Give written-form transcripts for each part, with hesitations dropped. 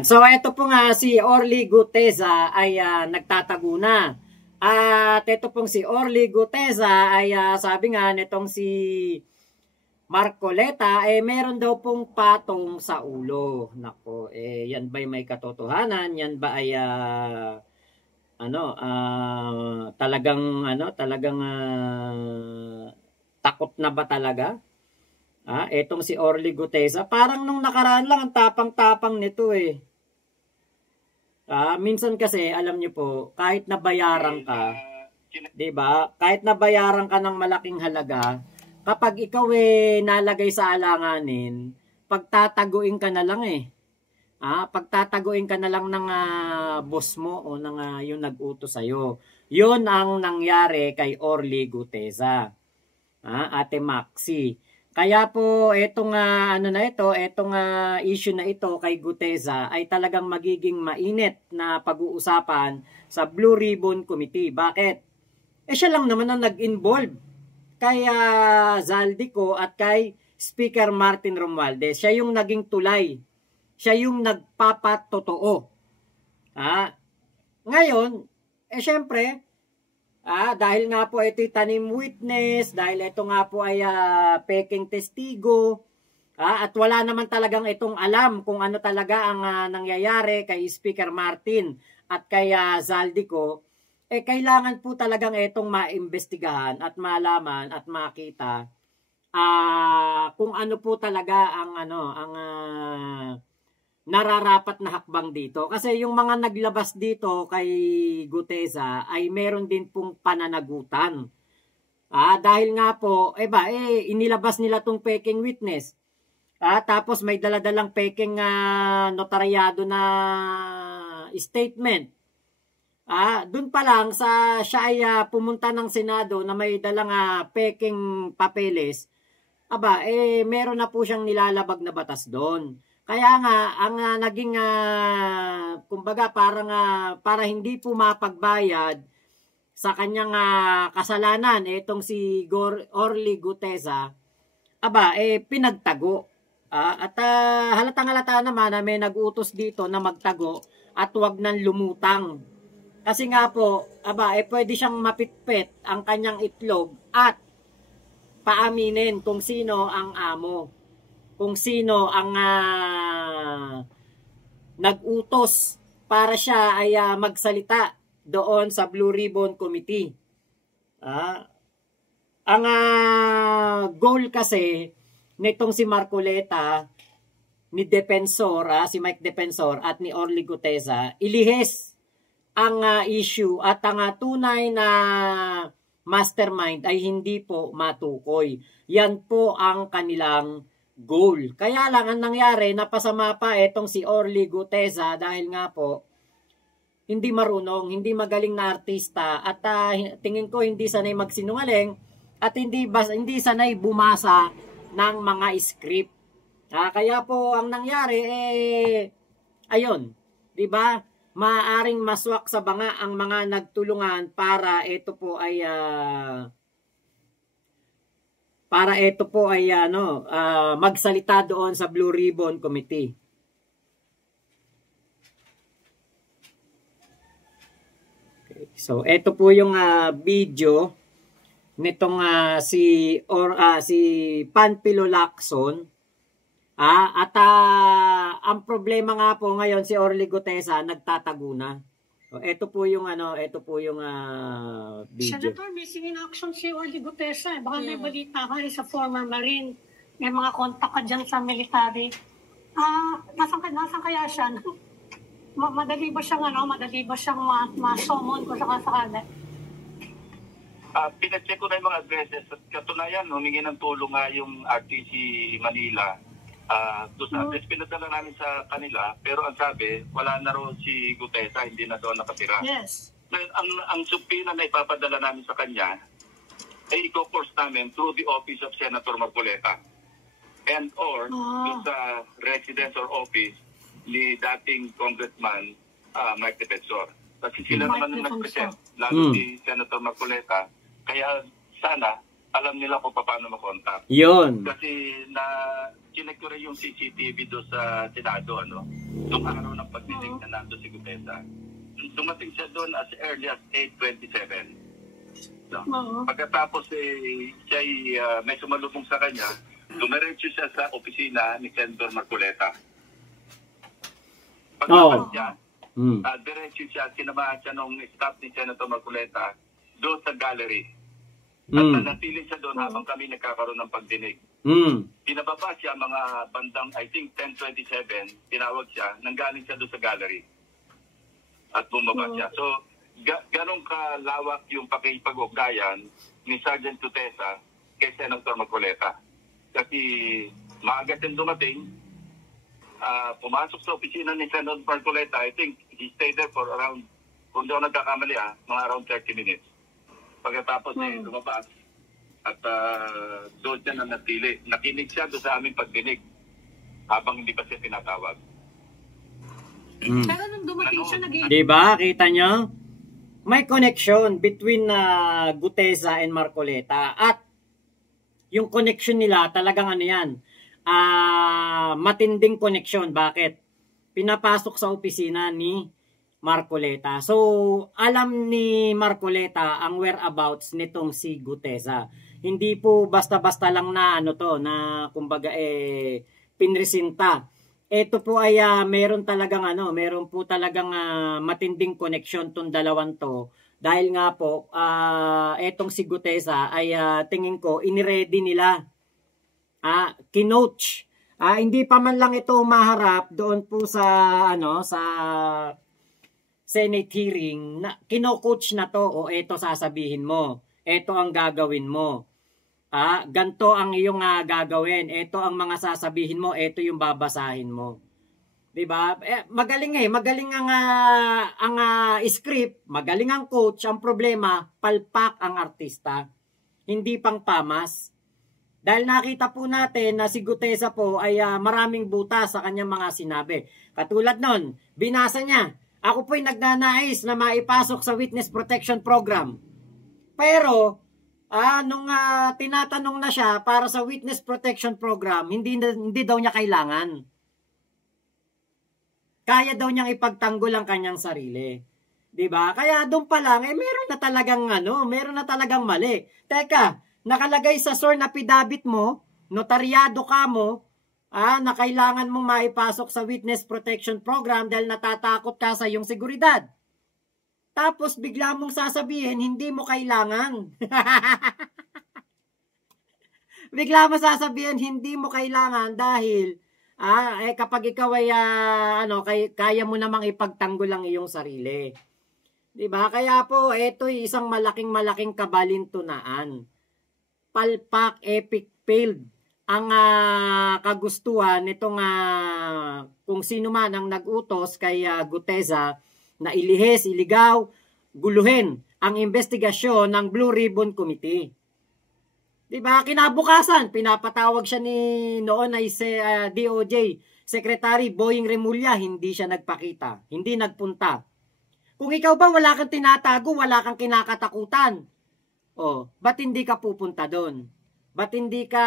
So ito po nga si Orly Guteza ay nagtatago na. At ito pong si Orly Guteza ay sabi nga nitong si Marcoleta meron daw pong patong sa ulo. Nako, yan ba may katotohanan? Yan ba ay talagang takot na ba talaga? Etong si Orly Guteza, parang nung nakaraan lang ang tapang-tapang nito eh. Minsan kasi, alam niyo po, kahit nabayaran ka, 'di ba? Kahit nabayaran ka ng malaking halaga, kapag ikaw nalagay sa alanganin, pagtataguin ka na lang eh. Pagtataguin ka na lang ng boss mo o ng yung nag-utos sa'yo. Yun ang nangyari kay Orly Guteza. Ate Maxi. Kaya po itong issue na ito kay Guteza ay talagang magiging mainit na pag-uusapan sa Blue Ribbon Committee. Bakit? Siya lang naman ang nag-involve kay Zaldico at kay Speaker Martin Romualdez. Siya yung naging tulay. Siya yung nagpapatotoo. Ngayon, syempre, dahil nga po ito'y tanim witness, dahil ito nga po ay peking testigo, at wala naman talagang itong alam kung ano talaga ang nangyayari kay Speaker Martin at kay Zaldico, kailangan po talagang itong maimbestigahan at malaman at makita kung ano po talaga ang nararapat na hakbang dito. Kasi yung mga naglabas dito kay Guteza ay meron din pong pananagutan. Dahil nga po, inilabas nila tong peking witness. Tapos may daladalang peking notaryado na statement. Doon pa lang siya ay pumunta ng Senado na may dalang peking papeles. Meron na po siyang nilalabag na batas doon. Kaya nga, ang naging, kumbaga, para hindi po mapagbayad sa kanyang kasalanan, itong si Orly Guteza, pinagtago. At halatang-halata naman na may nag-utos dito na magtago at huwag nang lumutang. Kasi nga po, pwede siyang mapitpit ang kanyang itlog at paaminin kung sino ang amo. Kung sino ang nag-utos para siya ay magsalita doon sa Blue Ribbon Committee. Ang goal kasi nitong si Marcoleta, ni Defensor, si Mike Defensor at ni Orly Guteza, ilihis ang issue at ang tunay na mastermind ay hindi po matukoy. Yan po ang kanilang goal. Kaya lang ang nangyari, napasama pa itong si Orly Guteza dahil nga po hindi marunong, hindi magaling na artista at tingin ko hindi sanay magsinungaling at hindi sanay bumasa ng mga script. Kaya po ang nangyari ayun, 'di ba? Maaaring maswak sa banga ang mga nagtulungan para ito po ay magsalita doon sa Blue Ribbon Committee. Okay. So, ito po yung video nitong si Panfilo Lacson. Ang problema nga po ngayon si Orly Guteza nagtatago na. So, ito po yung video. Senator, missing in action si Orly Guteza. Baka may balita ka sa former Marine. May mga kontak ka dyan sa military. Nasaan kaya siya? Madali ba siyang ma-summon kung sakasakali? Pinacheck ko na yung mga addresses. At katunayan, humingi ng tulong nga yung RTC Manila. Doon sa address pinadala namin sa kanila, pero ang sabi, wala na rin si Guteza, hindi na doon nakatira. Yes. Ang subpoena na ipapadala namin sa kanya ay i-course namin through the office of Senator Marcoleta and or sa residence or office ni dating Congressman Mike Defensor. Kasi sila naman ang nag-present, lalo si Senator Marcoleta. Kaya sana alam nila kung paano makontak. Yun. Kasi chinek ko rin yung CCTV doon sa Senado, nung araw ng pagdinig na nando si Gutesa. Dumating siya doon as early as 8:27. Pagkatapos siya may sumalubong sa kanya, dumiretso siya sa opisina ni Senator Marcoleta. Pagkatapos niya, diretso siya, sinamahan siya nung staff ni Senator Marcoleta doon sa gallery. At nanatili siya doon habang kami nagkakaroon ng pagdinig. Pinababa siya mga bandang, I think, 10:27, tinawag siya, nanggaling siya doon sa gallery. At bumaba siya. So, ganong kalawak yung pakipag-ugnayan ni Sergeant Gutesa kay Senator Marcoleta. Kasi maaga din dumating, pumasok sa opisina ni Senator Marcoleta. I think he stayed there for around, kung di ako nagkakamali, mga around 30 minutes. Pagkatapos lumabas at doon siya nanatili. Nakinig siya doon sa aming pagdinig habang hindi pa siya tinatawag. Pero nung dumating siya, Diba? Kita nyo? May connection between Gutesa and Marcoleta. At yung connection nila, talagang ano yan, matinding connection. Bakit? Pinapasok sa opisina ni Marcoleta. So, alam ni Marcoleta ang whereabouts nitong si Gutesa. Hindi po basta-basta lang na na kumbaga pinresinta. Ito po ay meron po talagang matinding connection tong dalawang to. Dahil nga po, etong si Gutesa ay tingin ko, iniready nila. Kinoach. Hindi pa man lang ito maharap doon po sa, sa Senate hearing, kino-coach na to, o eto sasabihin mo, eto ang gagawin mo. Ganto ang iyong gagawin, eto ang mga sasabihin mo, eto yung babasahin mo. 'Di ba? Magaling ang script, magaling ang coach, ang problema, palpak ang artista. Hindi pang pamas. Dahil nakita po natin na si Gutesa po ay maraming butas sa kanyang mga sinabi. Katulad nun, binasa niya, ako po'y nagnanais na maipasok sa Witness Protection Program. Pero, nung tinatanong na siya para sa Witness Protection Program, hindi daw niya kailangan. Kaya daw niyang ipagtanggol ang kanyang sarili. 'Di ba? Kaya doon pa lang, meron na talagang mali. Teka, nakalagay sa sworn affidavit mo, notaryado ka mo, na kailangan mong maipasok sa Witness Protection Program dahil natatakot ka sa iyong seguridad. Tapos bigla mong sasabihin, hindi mo kailangan. Bigla mo sasabihin, hindi mo kailangan dahil kapag ikaw ay kaya mo namang ipagtanggol ang iyong sarili. 'Di ba? Kaya po, ito'y isang malaking kabalintunaan. Palpak, epic failed ang kagustuhan nitong kung sino man ang nag-utos kay Gutesa na ilihis, iligaw, guluhin ang investigasyon ng Blue Ribbon Committee. 'Di ba? Kinabukasan, pinapatawag siya noon ay DOJ Secretary Boying Remulla, hindi siya nagpakita, hindi nagpunta. Kung ikaw ba wala kang tinatago, wala kang kinakatakutan, ba't hindi ka pupunta doon? Ba't hindi ka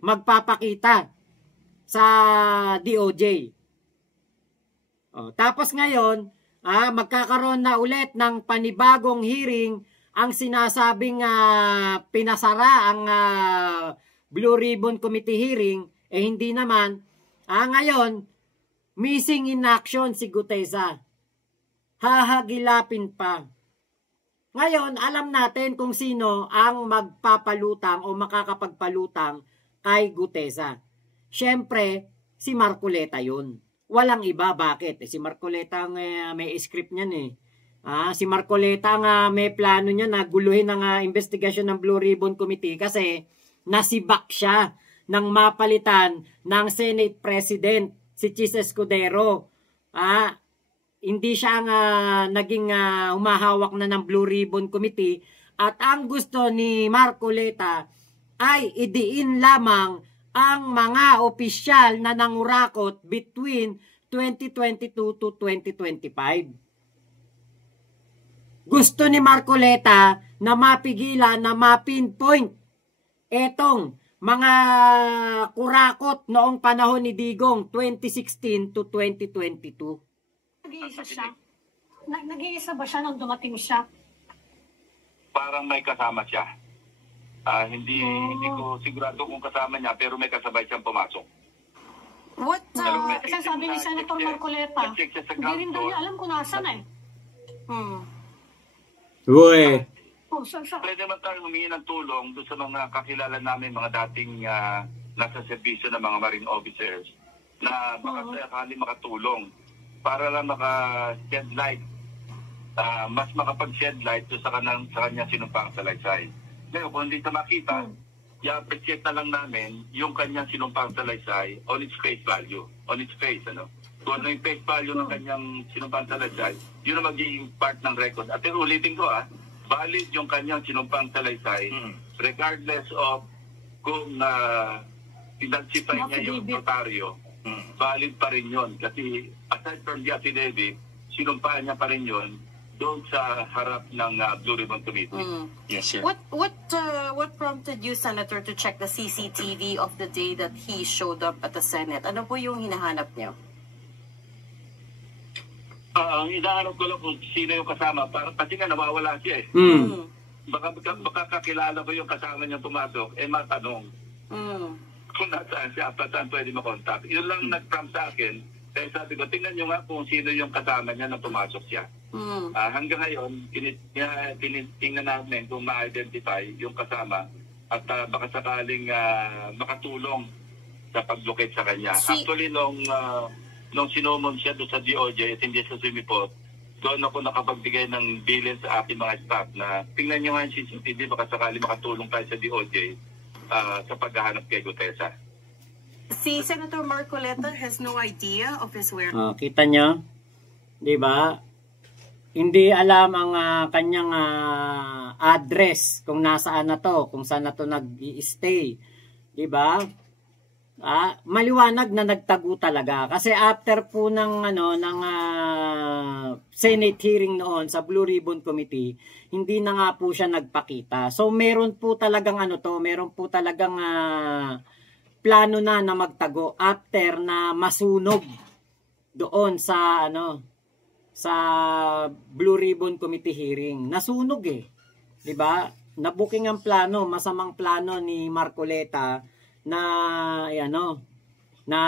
magpapakita sa DOJ? Tapos ngayon, magkakaroon na ulit ng panibagong hearing ang sinasabing pinasara ang Blue Ribbon Committee hearing, hindi naman. Ngayon, missing in action si Gutesa. Hahagilapin pa. Ngayon, alam natin kung sino ang magpapalutang o makakapagpalutang kay Gutesa. Siyempre, si Marcoleta yun. Walang iba. Bakit? Si Marcoleta ang may script niyan . Si Marcoleta ang may plano niya na guluhin ang investigasyon ng Blue Ribbon Committee kasi nasibak siya ng mapalitan ng Senate President, si Chis Escudero. Hindi siya naging humahawak na ng Blue Ribbon Committee at ang gusto ni Marcoleta ay idiin lamang ang mga opisyal na nangurakot between 2022 to 2025. Gusto ni Marcoleta na mapigilan, na mapinpoint etong mga kurakot noong panahon ni Digong 2016 to 2022. Nag-iisa siya? Nag-iisa ba siya nung dumating siya? Parang may kasama siya. Hindi ko sigurado kung kasama niya, pero may kasabay siyang pumasok. What? Kasi sabi ni Senator Marcoleta, hindi rin daw niya alam kung nasan eh. Uy. Pwede naman tayo humingi ng tulong doon sa mga kakilala namin, mga dating nasa serbisyo ng mga marine officers na baka sakali makatulong para lang maka-shed light, mas makapag-shed light doon sa kanya sinumpang salaysay. Ngayon, kung hindi sa makita, i-appreciate na lang namin yung kanyang sinumpang salaysay on its face value, on its face, ano? Kung ano yung face value ng kanyang sinumpang salaysay, yun ang magiging part ng record. At ulitin ko, valid yung kanyang sinumpang salaysay regardless of kung pinagsipay niya yung notaryo, valid pa rin yun. Kasi aside from the affidavit, sinumpaan niya pa rin yun doon sa harap ng Blue Ribbon Committee. Yes, sir. What prompted you, Senator, to check the CCTV of the day that he showed up at the Senate? Ano po yung hinahanap niyo? Ang hinahanap ko lang kung sino yung kasama. Kasi nga nawawala siya eh. Baka kakilala ko yung kasama niya pumasok, matanong kung nasaan siya, saan pwede makontak. Yun lang nag-prompt sa akin. Kaya sabi ko, tingnan nyo nga kung sino yung kasama niya na pumasok siya. Hanggang ngayon, tinitingnan namin kung ma-identify yung kasama at baka sakaling makatulong sa pag-locate sa kanya. Actually, nung sinumon siya doon sa DOJ at hindi sa sumipot, doon ako nakapagbigay ng bilin sa aking mga staff na tingnan nyo nga yung CCTV, baka sakali makatulong tayo sa DOJ sa paghahanap kay Gutesa. Si Senator Marcoleta has no idea of his whereabouts. Kita nyo? Di ba? Hindi alam ang kanyang address kung nasaan na to, kung saan na to nag-i-stay. Di ba? Maliwanag na nagtago talaga kasi after po ng Senate hearing noon sa Blue Ribbon Committee, hindi na nga po siya nagpakita. So meron po talagang meron po talagang plano na magtago after na masunog doon sa sa Blue Ribbon Committee hearing. Nasunog 'di ba? Nabuking ang plano, masamang plano ni Marcoleta na na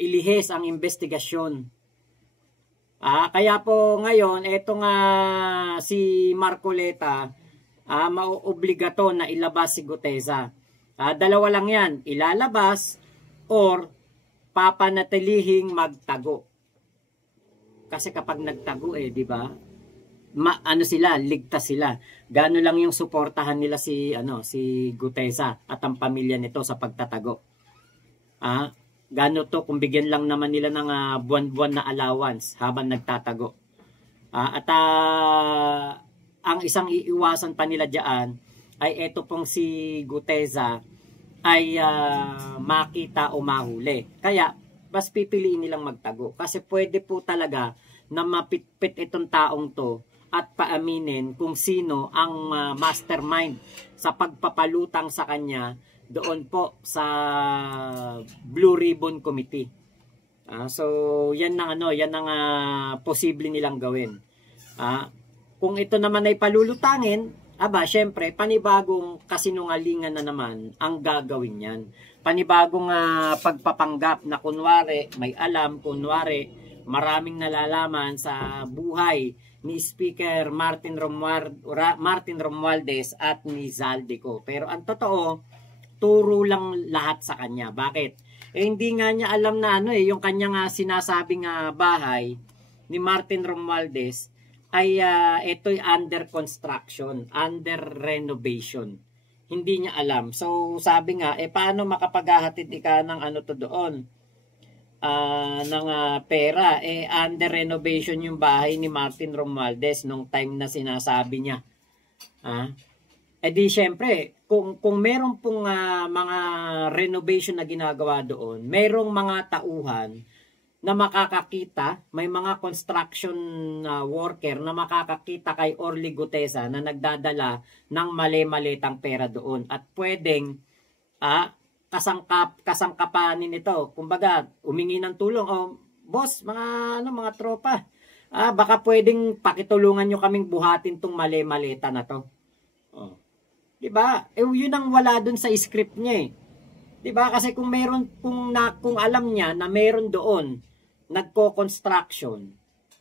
ilihis ang investigasyon. Kaya po ngayon etong si Marcoleta mauobligato na ilabas si Gutesa. Dalawa lang 'yan, ilalabas or papanatilihing magtago. Kasi kapag nagtago 'di ba? Ligtas sila. Gano lang yung suportahan nila si Gutesa at ang pamilya nito sa pagtatago. Gano to kung bigyan lang naman nila ng buwan-buwan na allowance habang nagtatago. Ang isang iiwasan pa nila diyan ay eto pong si Gutesa ay makita o mahuli. Kaya mas pipiliin nilang magtago kasi pwede po talaga na mapitpit itong taong to at paaminin kung sino ang mastermind sa pagpapalutang sa kanya doon po sa Blue Ribbon Committee. So yan ang posible nilang gawin. Kung ito naman ay palulutangin, syempre panibagong kasinungalingan na naman ang gagawin niyan. Panibagong pagpapanggap na kunwari may alam, kunwari maraming nalalaman sa buhay ni Speaker Martin Romualdez at ni Zaldico. Pero ang totoo, turo lang lahat sa kanya. Bakit? Hindi nga niya alam na yung kanyang sinasabing bahay ni Martin Romualdez ay ito'y under construction, under renovation. Hindi niya alam. So sabi nga, paano makapaghahatid ka ng to doon? Ng pera, under renovation yung bahay ni Martin Romualdez nung time na sinasabi niya. Di syempre, kung meron pong mga renovation na ginagawa doon, merong mga tauhan na makakakita, may mga construction worker na makakakita kay Orly Gutesa na nagdadala ng mali-malitang pera doon at pwedeng kasangkapanin ito. Kumbaga, umingi ng tulong. O, boss, mga tropa, baka pwedeng pakitulungan nyo kaming buhatin tong mali-malita na to. Oh. Diba? Yun ang wala dun sa script niya eh. Diba? Kasi kung alam niya na meron doon nagko-construction,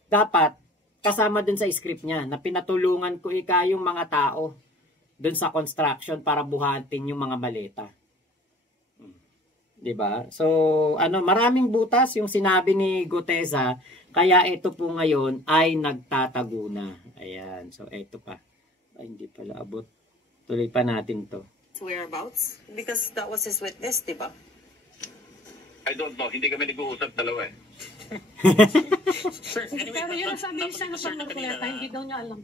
dapat kasama dun sa script niya na pinatulungan ko yung mga tao dun sa construction para buhatin yung mga maleta. Diba? So, maraming butas yung sinabi ni Gutesa, kaya ito po ngayon ay nagtatago na. Ayan. So, ito pa. Ay, hindi pala abot. Tuloy pa natin to. Whereabouts? Because that was his witness, di ba? I don't know. Hindi kami nag-uusap dalawa eh. Sir, anyway, Pero yun ang sabi siya na Marcoleta, hindi daw niya alam.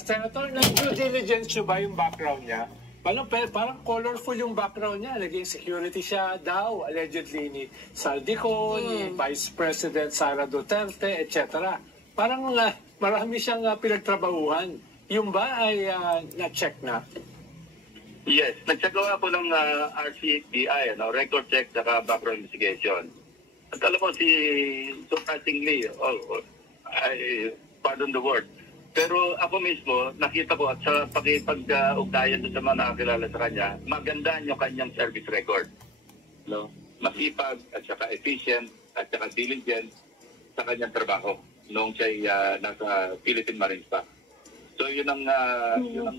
Senator, nag-due diligence nyo ba yung background niya? Parang colorful yung background niya. Naging security siya daw, allegedly, ni Saldico, ni Vice President Sara Duterte, etc. Parang marami siyang pinagtrabahuhan. Yung ba ay na-check na? Yes, nagsagawa ko ng RCBI, record check saka background investigation. At alam mo, surprisingly, pardon the word, pero ako mismo, nakita ko at sa pakipag-ugnayan sa mga nakakilala sa kanya, maganda yung kanyang service record. No? Masipag at saka efficient at saka diligent sa kanyang trabaho noong siya nasa Philippine Marines pa. So yun ang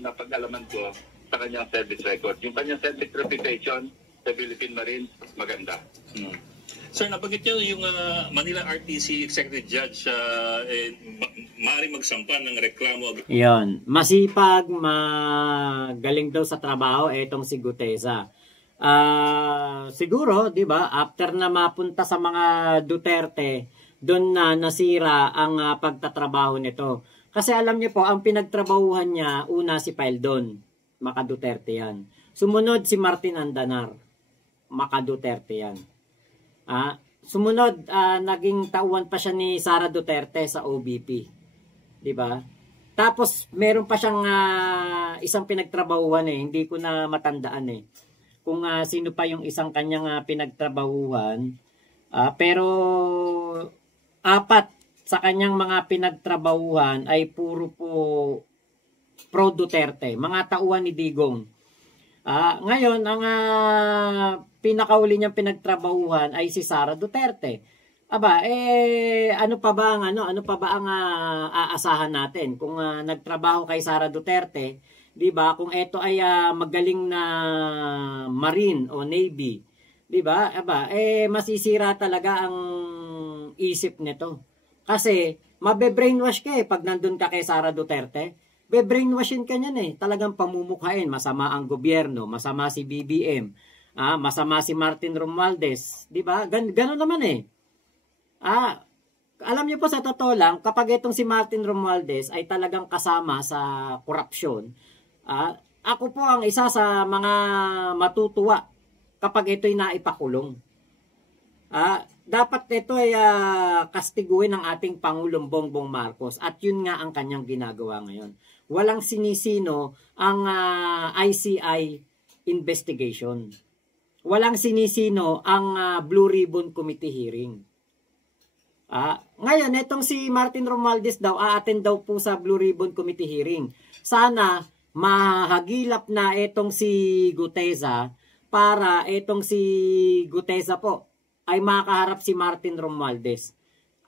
napag-alaman ko sa kanyang service record. Yung kanyang service reputation sa Philippine Marines, maganda. Sir, nabanggit niyo yung Manila RTC Executive Judge maaaring magsampa ng reklamo. Yan. Masipag, magaling daw sa trabaho itong si Gutesa. Siguro, di ba, after na mapunta sa mga Duterte, doon na nasira ang pagtatrabaho nito. Kasi alam niyo po, ang pinagtrabahuhan niya, una si Paildon, Maka Duterte yan. Sumunod si Martin Andanar, Maka Duterte yan. Sumunod, naging tauhan pa siya ni Sara Duterte sa OBP. Diba? Tapos, meron pa siyang isang pinagtrabahuhan eh. Hindi ko na matandaan eh. Kung sino pa yung isang kanyang pinagtrabahuhan. Pero, 4 sa kanyang mga pinagtrabahuhan ay puro po pro Duterte. Mga tauhan ni Digong. Ngayon, ang pinakauli niyang pinagtrabahuhan ay si Sara Duterte. Ano pa ba ang aasahan natin kung nagtrabaho kay Sara Duterte, 'di ba? Kung ito ay magaling na Marine o Navy, 'di ba? Masisira talaga ang isip nito. Kasi mabe-brainwash ka pag nandun ka kay Sara Duterte. Be-brainwashin ka niyan eh. Talagang pamumukhain. Masama ang gobyerno. Masama si BBM. Masama si Martin Romualdez. Diba? Ganon naman eh. Alam niyo po sa totoo lang, kapag itong si Martin Romualdez ay talagang kasama sa korupsyon, ako po ang isa sa mga matutuwa kapag ito'y naipakulong. Dapat ito ay kastiguin ng ating Pangulong Bongbong Marcos at yun nga ang kanyang ginagawa ngayon. Walang sinisino ang ICI investigation. Walang sinisino ang Blue Ribbon Committee hearing. Ngayon, itong si Martin Romualdez daw, a-attend daw po sa Blue Ribbon Committee hearing. Sana mahagilap na itong si Gutesa para itong si Gutesa po ay makaharap si Martin Romualdez.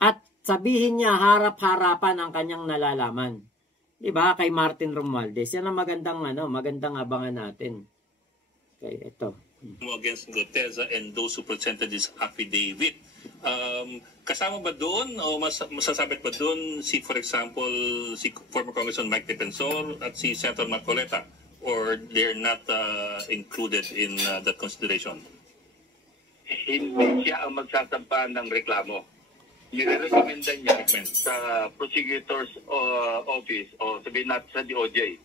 At sabihin niya harap-harapan ang kanyang nalalaman. Diba? Kay Martin Romualdez. Yan ang magandang abangan natin. Okay, ito. Against Gutesa and those who presented this affidavit. Kasama ba doon o masasabit ba doon for example, si former Congressman Mike Defensor at si Senator Marcoleta? Or they're not included in that consideration? Hindi siya ang magsasampa ng reklamo. Nire-recommenda niya sa prosecutor's office o sabihin natin sa DOJ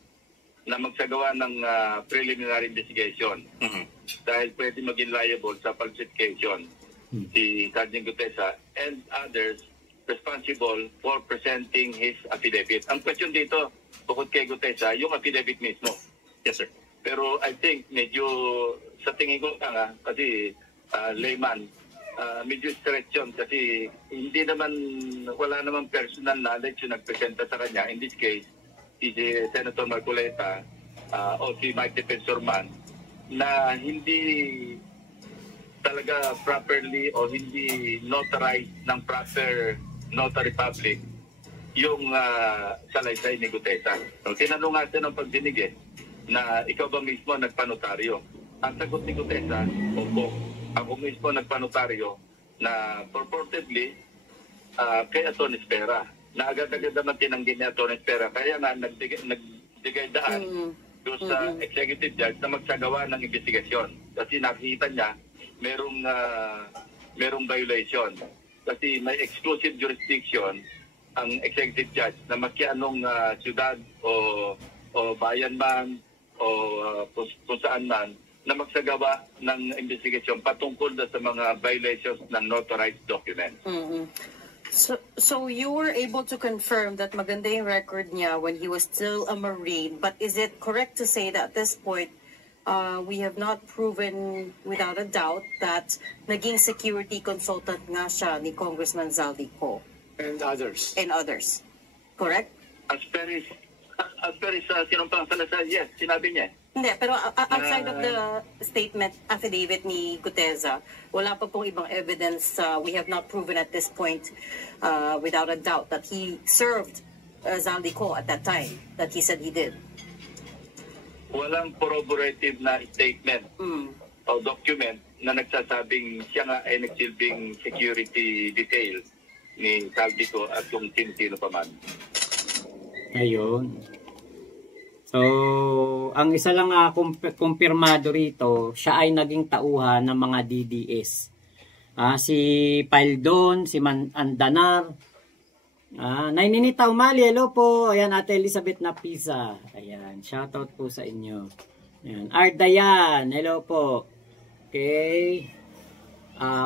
na magsagawa ng preliminary investigation dahil pwede maging liable sa falsification. si Sergeant Gutesa, and others responsible for presenting his affidavit. Ang question dito, bukod kay Gutesa, yung affidavit mismo. Yes, sir. Pero I think medyo, sa tingin ko kasi layman, medyo stretch yun kasi wala naman personal knowledge yung nagpresenta sa kanya. In this case, si Senator Marcoleta o si Mike Defensor man, na hindi talaga properly o hindi notarized ng proper notary public yung salaysay ni Gutesa. Tinanong nga siya ng pagdinig na ikaw ba mismo nagpanotaryo? Ang sagot ni Gutesa, opo. Ako mismo nagpanotaryo na purportedly kay Atty. Espera. Na agad-agad naman tinanggi ni Atty. Espera. Kaya nga nagdigay daan doon sa executive judge na magsagawa ng investigasyon. Kasi nakikita niya merong violation. Kasi may exclusive jurisdiction ang executive judge na makianong syudad o bayan man o kung saan man na magsagawa ng investigasyon patungkol sa mga violations ng notarized documents. So you were able to confirm that maganda yung record niya when he was still a Marine, but is it correct to say that at this point, we have not proven without a doubt that naging security consultant nga siya ni Congressman Zaldico? And others. And others. Correct? As per his sinumpang salasal, yes, sinabi niya. Hindi, pero outside of the statement, affidavit ni Gutesa, wala pa pong ibang evidence. We have not proven at this point, without a doubt, that he served Zaldico at that time, that he said he did. Walang corroborative na statement o document na nagsasabing siya nga ay nagsilbing security detail ni Zaldico at kung sino pa man. Ayun. So, ang isa lang kumpirmado rito, siya ay naging tauhan ng mga DDS. Si Paldon, si Andanar, Naininita Umali, hello po. Ayan, Ate Elizabeth Napisa. Ayan, shoutout po sa inyo. Ayan, Ardayan, hello po. Okay.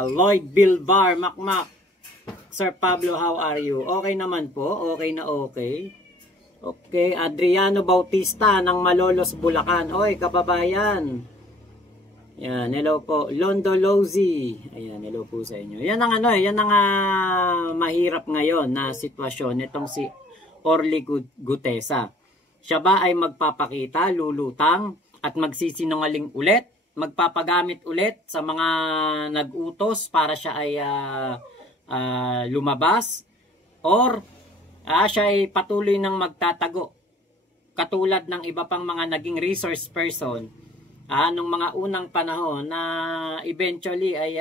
Lloyd Bilbar, Makmak. Sir Pablo, how are you? Okay naman po, okay na okay. Okay, Adriano Bautista ng Malolos, Bulacan. Oy, kababayan. Yan, hello po. Londo Lozy. Ayan, hello po sa inyo. Yan ang yan ang mahirap ngayon na sitwasyon nitong si Orly Gutesa. Siya ba ay magpapakita, lulutang at magsisinungaling ulit? Magpapagamit ulit sa mga nag-utos para siya ay lumabas? Or siya ay patuloy nang magtatago katulad ng iba pang mga naging resource person nung mga unang panahon na eventually ay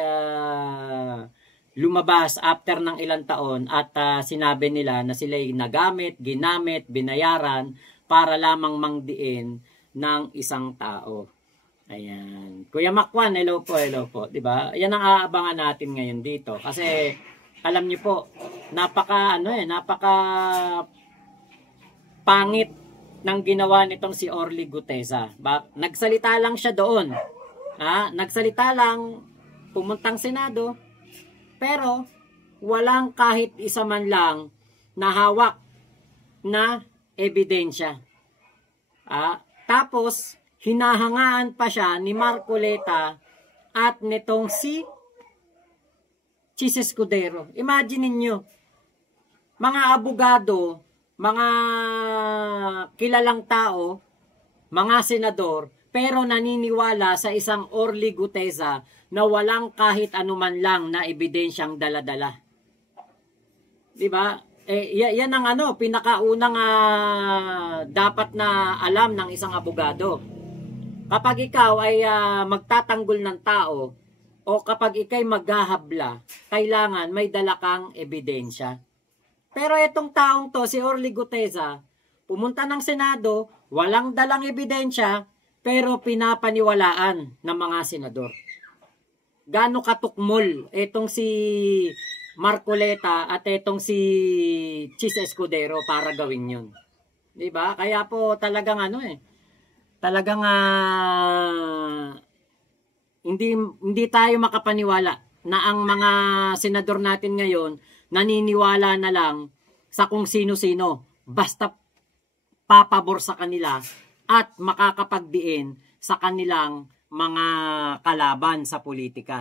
lumabas after ng ilang taon at sinabi nila na sila ay nagamit, ginamit, binayaran para lamang mangdiin ng isang tao. Ayan. Kuya Makwan, hello po, 'di ba? Yan ang aabangan natin ngayon dito kasi alam niyo po, napaka pangit ng ginawa nitong si Orly Gutesa. Nagsalita lang siya doon. Nagsalita lang, pumuntang Senado, pero walang kahit isa man lang na hawak na ebidensya. Tapos, hinahangaan pa siya ni Marcoleta at nitong si Chis Escudero. Imagine niyo, mga abogado, mga kilalang tao, mga senador, pero naniniwala sa isang Orly Gutesa na walang kahit anuman lang na ebidensyang dala-dala. 'Di ba? Yan ang pinakaunang dapat na alam ng isang abogado. Kapag ikaw ay magtatanggol ng tao, o kapag ikay maghahabla, kailangan may dala kang ebidensya. Pero itong taong to, si Orly Gutesa, pumunta ng Senado, walang dalang ebidensya, pero pinapaniwalaan ng mga senador. Gaano katukmol itong si Marcoleta at itong si Chis Escudero para gawin yun. Diba? Kaya po talagang talagang hindi tayo makapaniwala na ang mga senador natin ngayon naniniwala na lang sa kung sino-sino basta papabor sa kanila at makakapagdiin sa kanilang mga kalaban sa politika.